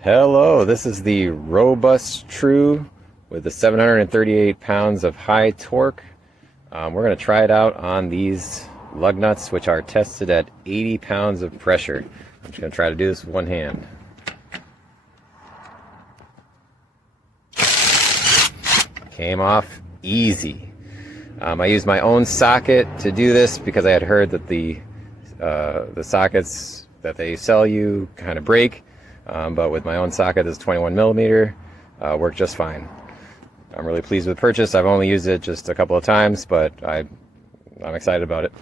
Hello, this is the Robustrue with the 738 pounds of high torque. We're going to try it out on these lug nuts, which are tested at 80 pounds of pressure. I'm just going to try to do this with one hand. Came off easy. I used my own socket to do this because I had heard that the sockets that they sell you kind of break. But with my own socket, this 21mm, worked just fine. I'm really pleased with the purchase. I've only used it just a couple of times, but I'm excited about it.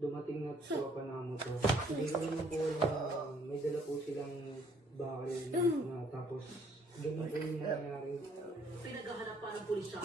Dumating na po pa na motor. Hindi ko naman po may dala po silang bakal na tapos ganun po yung nangyari. Pinaghahanap pa ng pulis siya.